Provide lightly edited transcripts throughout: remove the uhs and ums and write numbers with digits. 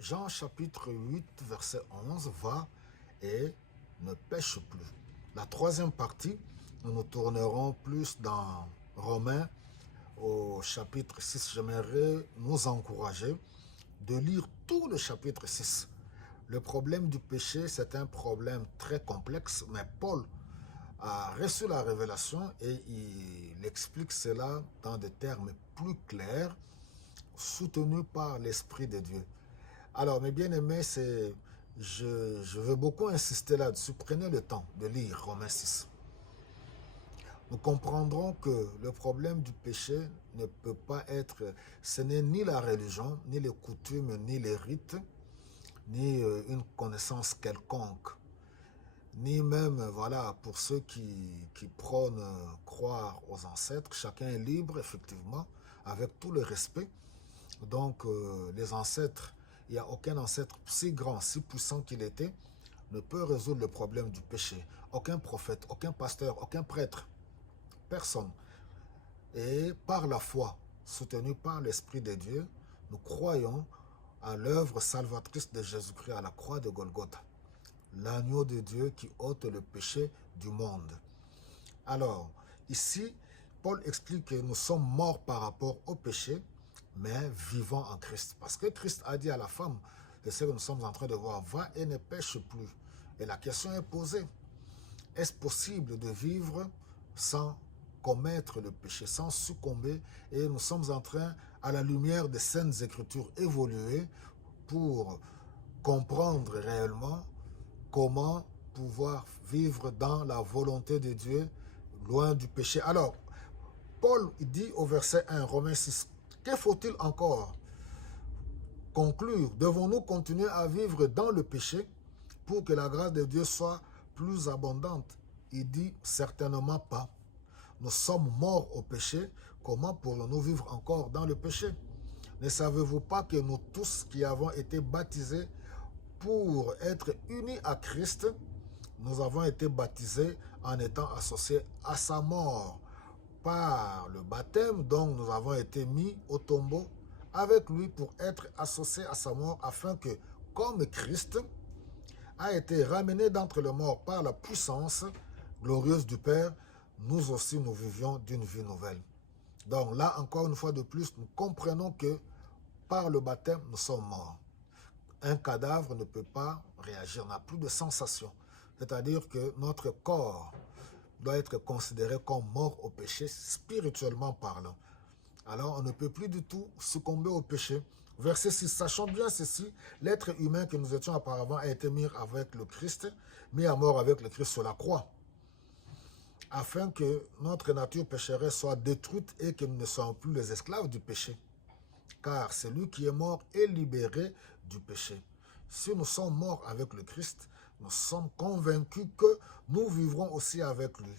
Jean chapitre 8, verset 11, va et ne pêche plus. La troisième partie, nous nous tournerons plus dans Romains au chapitre 6. J'aimerais nous encourager de lire tout le chapitre 6. Le problème du péché, c'est un problème très complexe, mais Paul a reçu la révélation et il explique cela dans des termes plus clairs, soutenus par l'Esprit de Dieu. Alors, mes bien-aimés, je veux beaucoup insister là-dessus. Prenez le temps de lire Romains 6. Nous comprendrons que le problème du péché ne peut pas être, ce n'est ni la religion, ni les coutumes, ni les rites, ni une connaissance quelconque, ni même, voilà, pour ceux qui prônent croire aux ancêtres. Chacun est libre, effectivement, avec tout le respect. Donc, les ancêtres, il n'y a aucun ancêtre si grand, si puissant qu'il était, ne peut résoudre le problème du péché. Aucun prophète, aucun pasteur, aucun prêtre, personne. Et par la foi, soutenue par l'Esprit de Dieu, nous croyons à l'œuvre salvatrice de Jésus-Christ à la croix de Golgotha, l'agneau de Dieu qui ôte le péché du monde. Alors, ici, Paul explique que nous sommes morts par rapport au péché, mais vivants en Christ. Parce que Christ a dit à la femme, et c'est ce que nous sommes en train de voir, va et ne pêche plus. Et la question est posée, est-ce possible de vivre sans commettre le péché, sans succomber? Et nous sommes en train, à la lumière des saintes écritures, évoluer pour comprendre réellement comment pouvoir vivre dans la volonté de Dieu, loin du péché. Alors, Paul dit au verset 1, Romains 6, que faut-il encore conclure? Devons-nous continuer à vivre dans le péché pour que la grâce de Dieu soit plus abondante? Il dit certainement pas. Nous sommes morts au péché, comment pourrions-nous vivre encore dans le péché? Ne savez-vous pas que nous tous qui avons été baptisés pour être unis à Christ, nous avons été baptisés en étant associés à sa mort par le baptême, donc nous avons été mis au tombeau avec lui pour être associés à sa mort, afin que, comme Christ a été ramené d'entre les morts par la puissance glorieuse du Père, nous aussi nous vivions d'une vie nouvelle. Donc là, encore une fois de plus, nous comprenons que par le baptême, nous sommes morts. Un cadavre ne peut pas réagir, n'a plus de sensation. C'est-à-dire que notre corps doit être considéré comme mort au péché, spirituellement parlant. Alors on ne peut plus du tout succomber au péché. Verset 6, sachant bien ceci, l'être humain que nous étions auparavant a été mis avec le Christ, mis à mort avec le Christ sur la croix, afin que notre nature pécheresse soit détruite et que nous ne soyons plus les esclaves du péché. Car celui qui est mort est libéré du péché. Si nous sommes morts avec le Christ, nous sommes convaincus que nous vivrons aussi avec lui.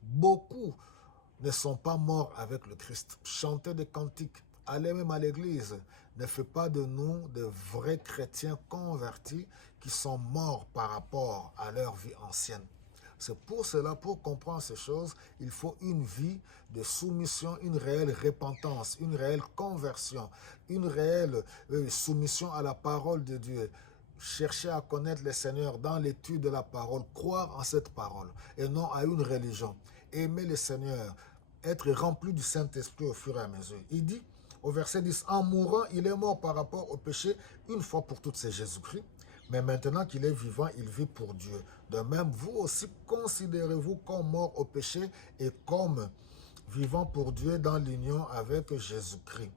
Beaucoup ne sont pas morts avec le Christ. Chanter des cantiques, aller même à l'église, ne fait pas de nous de vrais chrétiens convertis qui sont morts par rapport à leur vie ancienne. C'est pour cela, pour comprendre ces choses, il faut une vie de soumission, une réelle repentance, une réelle conversion, une réelle soumission à la parole de Dieu. Chercher à connaître le Seigneur dans l'étude de la parole, croire en cette parole et non à une religion. Aimer le Seigneur, être rempli du Saint-Esprit au fur et à mesure. Il dit au verset 10, en mourant, il est mort par rapport au péché une fois pour toutes, c'est Jésus-Christ. Mais maintenant qu'il est vivant, il vit pour Dieu. De même, vous aussi, considérez-vous comme mort au péché et comme vivant pour Dieu dans l'union avec Jésus-Christ.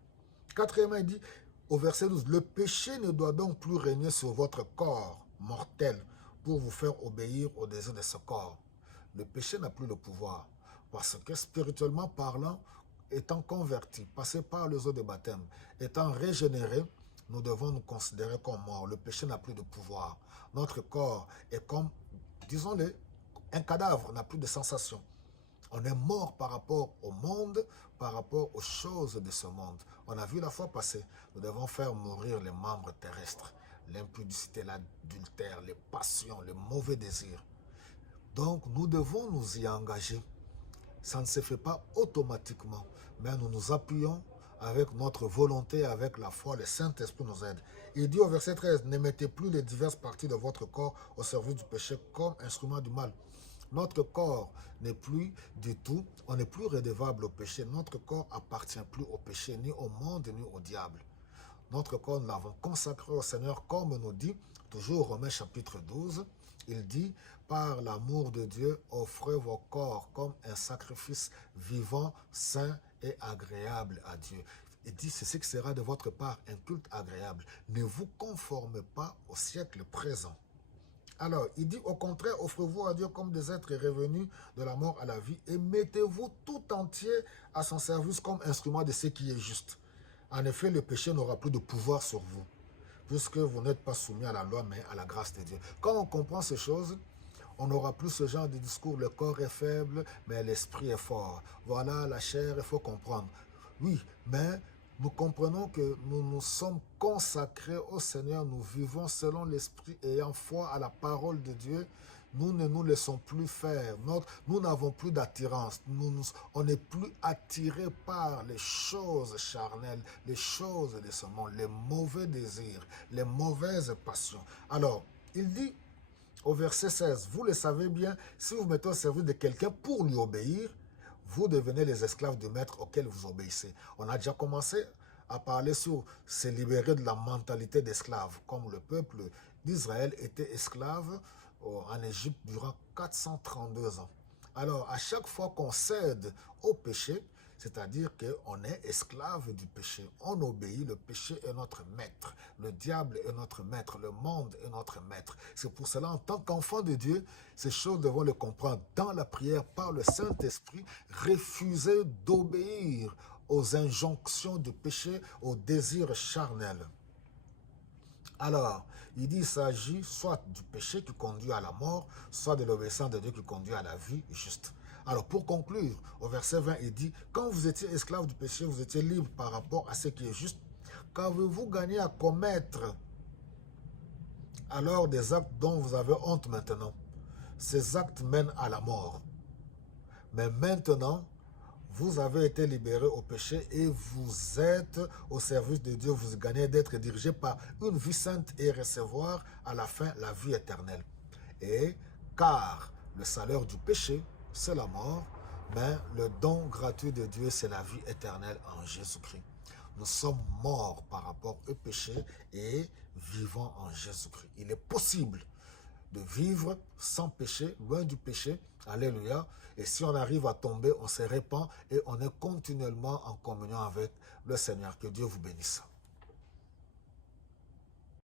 Quatrièmement, il dit au verset 12, le péché ne doit donc plus régner sur votre corps mortel pour vous faire obéir au désir de ce corps. Le péché n'a plus le pouvoir parce que spirituellement parlant, étant converti, passé par les eaux de baptême, étant régénéré, nous devons nous considérer comme morts. Le péché n'a plus de pouvoir. Notre corps est comme, disons-le, un cadavre, n'a plus de sensation. On est mort par rapport au monde, par rapport aux choses de ce monde. On a vu la fois passée, nous devons faire mourir les membres terrestres, l'impudicité, l'adultère, les passions, les mauvais désirs. Donc nous devons nous y engager. Ça ne se fait pas automatiquement, mais nous nous appuyons avec notre volonté, avec la foi. Le Saint-Esprit nous aide. Il dit au verset 13, ne mettez plus les diverses parties de votre corps au service du péché comme instrument du mal. Notre corps n'est plus du tout, on n'est plus redevable au péché. Notre corps appartient plus au péché, ni au monde, ni au diable. Notre corps, nous l'avons consacré au Seigneur, comme nous dit, toujours Romains chapitre 12, il dit, par l'amour de Dieu, offrez vos corps comme un sacrifice vivant, saint et agréable à Dieu. Il dit, c'est ce qui sera de votre part un culte agréable. Ne vous conformez pas au siècle présent. Alors, il dit au contraire, offrez-vous à Dieu comme des êtres revenus de la mort à la vie et mettez-vous tout entier à son service comme instrument de ce qui est juste. En effet, le péché n'aura plus de pouvoir sur vous, puisque vous n'êtes pas soumis à la loi, mais à la grâce de Dieu. Quand on comprend ces choses, on n'aura plus ce genre de discours, le corps est faible, mais l'esprit est fort. Voilà, la chair, il faut comprendre. Oui, mais nous comprenons que nous nous sommes consacrés au Seigneur, nous vivons selon l'esprit, ayant foi à la parole de Dieu. Nous ne nous laissons plus faire. Nous n'avons plus d'attirance. On n'est plus attiré par les choses charnelles, les choses de ce monde, les mauvais désirs, les mauvaises passions. Alors, il dit au verset 16, vous le savez bien, si vous mettez au service de quelqu'un pour lui obéir, vous devenez les esclaves du maître auquel vous obéissez. On a déjà commencé à parler sur se libérer de la mentalité d'esclave, comme le peuple d'Israël était esclave en Égypte durant 432 ans. Alors, à chaque fois qu'on cède au péché, c'est-à-dire qu'on est esclave du péché, on obéit, le péché est notre maître, le diable est notre maître, le monde est notre maître. C'est pour cela, en tant qu'enfant de Dieu, ces choses devons le comprendre dans la prière par le Saint-Esprit, refuser d'obéir aux injonctions du péché, aux désirs charnels. Alors, il dit qu'il s'agit soit du péché qui conduit à la mort, soit de l'obéissance de Dieu qui conduit à la vie juste. Alors, pour conclure, au verset 20, il dit, quand vous étiez esclave du péché, vous étiez libre par rapport à ce qui est juste. Qu'avez-vous gagné à commettre alors des actes dont vous avez honte maintenant? Ces actes mènent à la mort. Mais maintenant, vous avez été libérés au péché et vous êtes au service de Dieu. Vous gagnez d'être dirigé par une vie sainte et recevoir à la fin la vie éternelle. Et car le salaire du péché, c'est la mort, mais le don gratuit de Dieu, c'est la vie éternelle en Jésus-Christ. Nous sommes morts par rapport au péché et vivants en Jésus-Christ. Il est possible de vivre sans péché, loin du péché. Alléluia. Et si on arrive à tomber, on se répand et on est continuellement en communion avec le Seigneur. Que Dieu vous bénisse.